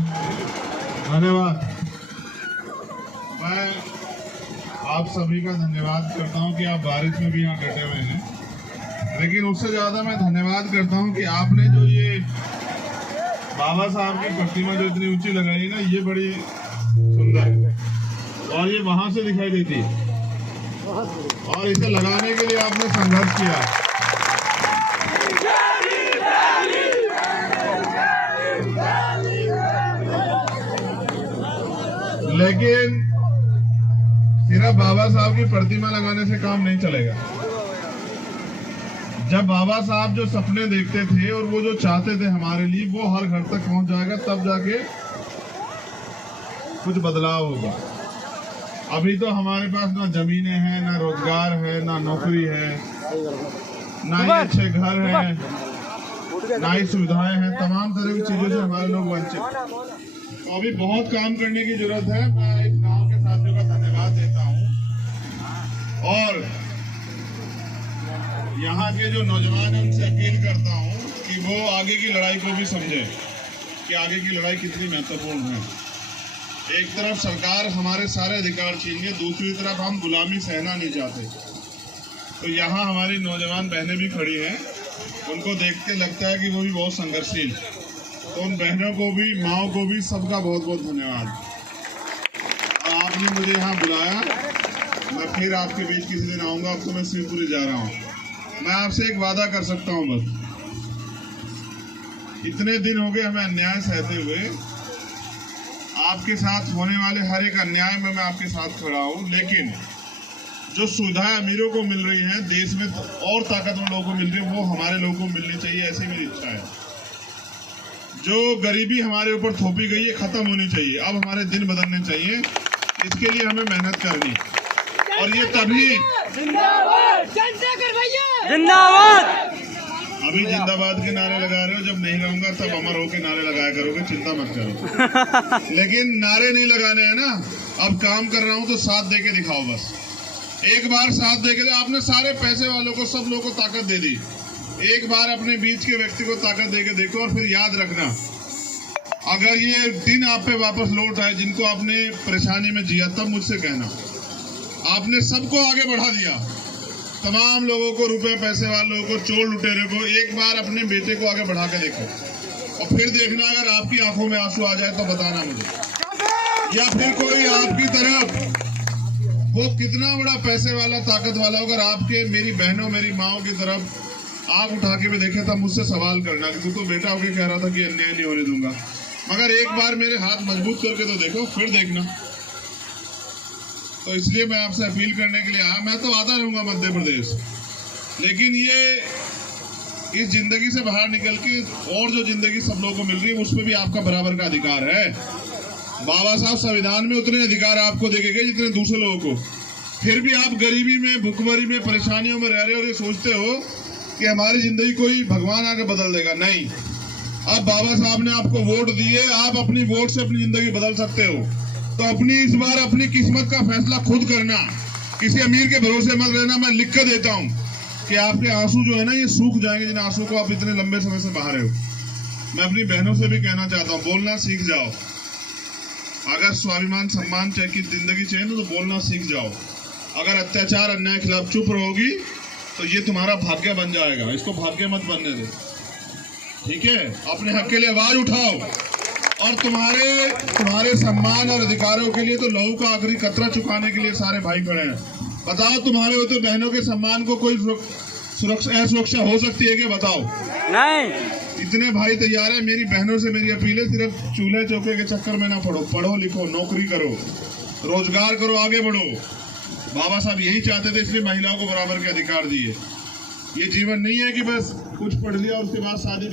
धन्यवाद। मैं आप सभी का धन्यवाद करता हूं कि आप बारिश में भी यहाँ डटे हुए हैं, लेकिन उससे ज्यादा मैं धन्यवाद करता हूं कि आपने जो ये बाबा साहब की प्रतिमा जो इतनी ऊंची लगाई ना, ये बड़ी सुंदर है और ये वहां से दिखाई देती है और इसे लगाने के लिए आपने संघर्ष किया। लेकिन सिर्फ बाबा साहब की प्रतिमा लगाने से काम नहीं चलेगा। जब बाबा साहब जो सपने देखते थे और वो जो चाहते थे हमारे लिए, वो हर घर तक पहुंच जाएगा, तब जाके कुछ बदलाव होगा। अभी तो हमारे पास ना जमीनें हैं, ना रोजगार है, ना नौकरी है, ना ही अच्छे घर हैं, ना ही सुविधाएं हैं। तमाम तरह की चीजों से हमारे लोग वंचित। तो अभी बहुत काम करने की जरूरत है। मैं इस गांव के साथियों का धन्यवाद देता हूं और यहाँ के जो नौजवान हैं उनसे अपील करता हूं कि वो आगे की लड़ाई को भी समझें कि आगे की लड़ाई कितनी महत्वपूर्ण है। एक तरफ सरकार हमारे सारे अधिकार छीन है, दूसरी तरफ हम गुलामी सहना नहीं चाहते। तो यहाँ हमारी नौजवान बहनें भी खड़ी हैं, उनको देख के लगता है कि वो भी बहुत संघर्षशील। तो उन बहनों को भी, माओ को भी, सबका बहुत बहुत धन्यवाद। आपने मुझे यहाँ बुलाया, मैं फिर आपके बीच किसी दिन आऊँगा। अब तो मैं शिवपुरी जा रहा हूँ। मैं आपसे एक वादा कर सकता हूँ, बस इतने दिन हो गए हमें अन्याय सहते हुए, आपके साथ होने वाले हर एक अन्याय में मैं आपके साथ खड़ा हूँ। लेकिन जो सुविधाएं अमीरों को मिल रही हैं देश में, और ताकतवर लोगों को मिल रही है, वो हमारे लोगों को मिलनी चाहिए, ऐसी मेरी इच्छा है। जो गरीबी हमारे ऊपर थोपी गई है, खत्म होनी चाहिए। अब हमारे दिन बदलने चाहिए, इसके लिए हमें मेहनत करनी। और ये तभी जिंदाबाद। अभी जिंदाबाद के नारे लगा रहे हो, जब नहीं रहूंगा तब अमर हो के नारे लगाया करोगे, चिंता मत करो। लेकिन नारे नहीं लगाने हैं ना, अब काम कर रहा हूं तो साथ दे के दिखाओ। बस एक बार साथ दे के, आपने सारे पैसे वालों को, सब लोगों को ताकत दे दी। एक बार अपने बीच के व्यक्ति को ताकत दे के देखो और फिर याद रखना, अगर ये दिन आप पे वापस लौट आए, जिनको आपने परेशानी में जिया, तब मुझसे कहना। आपने सबको आगे बढ़ा दिया, तमाम लोगों को, रुपए पैसे वालों को, चोर लुटेरे को। एक बार अपने बेटे को आगे बढ़ा के देखो और फिर देखना, अगर आपकी आंखों में आंसू आ जाए तो बताना मुझे। या फिर कोई आपकी तरफ वो कितना बड़ा पैसे वाला, ताकत वाला, अगर आपके, मेरी बहनों, मेरी माओ की तरफ आंख उठा के भी देखे, तब मुझसे सवाल करना कि तू तो बेटा होके कह रहा था कि अन्याय नहीं होने दूंगा। मगर एक बार मेरे हाथ मजबूत करके तो देखो, फिर देखना। तो इसलिए मैं आपसे अपील करने के लिए आया। मैं तो आता रहूंगा मध्य प्रदेश, लेकिन ये इस जिंदगी से बाहर निकल के और जो जिंदगी सब लोगों को मिल रही है, उस पर भी आपका बराबर का अधिकार है। बाबा साहब संविधान में उतने अधिकार आपको देखे गए जितने दूसरे लोगों को। फिर भी आप गरीबी में, भुखमरी में, परेशानियों में रह रहे हो और ये सोचते हो कि हमारी जिंदगी कोई भगवान आके बदल देगा। नहीं, अब बाबा साहब ने आपको वोट दिए, आप अपनी वोट से अपनी जिंदगी बदल सकते हो। तो अपनी इस बार अपनी किस्मत का फैसला खुद करना, किसी अमीर के भरोसे मत रहना। मैं लिख कर देता हूँ कि आपके आंसू जो है ना, ये सूख जाएंगे, जिन आंसू को आप इतने लंबे समय से बहा रहे हो। मैं अपनी बहनों से भी कहना चाहता हूँ, बोलना सीख जाओ। अगर स्वाभिमान सम्मान की जिंदगी चाहिए तो बोलना सीख जाओ। अगर अत्याचार अन्याय के खिलाफ चुप रहोगी तो ये तुम्हारा भाग्य बन जाएगा, इसको भाग्य मत बनने दे। ठीक है, अपने हक के लिए आवाज उठाओ और तुम्हारे सम्मान और अधिकारों के लिए तो लहू का आखिरी कतरा चुकाने के लिए सारे भाई खड़े हैं। बताओ, तुम्हारे होते बहनों के सम्मान को कोई असुरक्षा हो सकती है क्या? बताओ। नहीं, इतने भाई तैयार है। मेरी बहनों से मेरी अपील है, सिर्फ चूल्हे चौके के चक्कर में ना पढ़ो, पढ़ो लिखो, नौकरी करो, रोजगार करो, आगे बढ़ो। बाबा साहब यही चाहते थे, इसलिए महिलाओं को बराबर के अधिकार दिए। ये जीवन नहीं है कि बस कुछ पढ़ लिया और उसके बाद शादी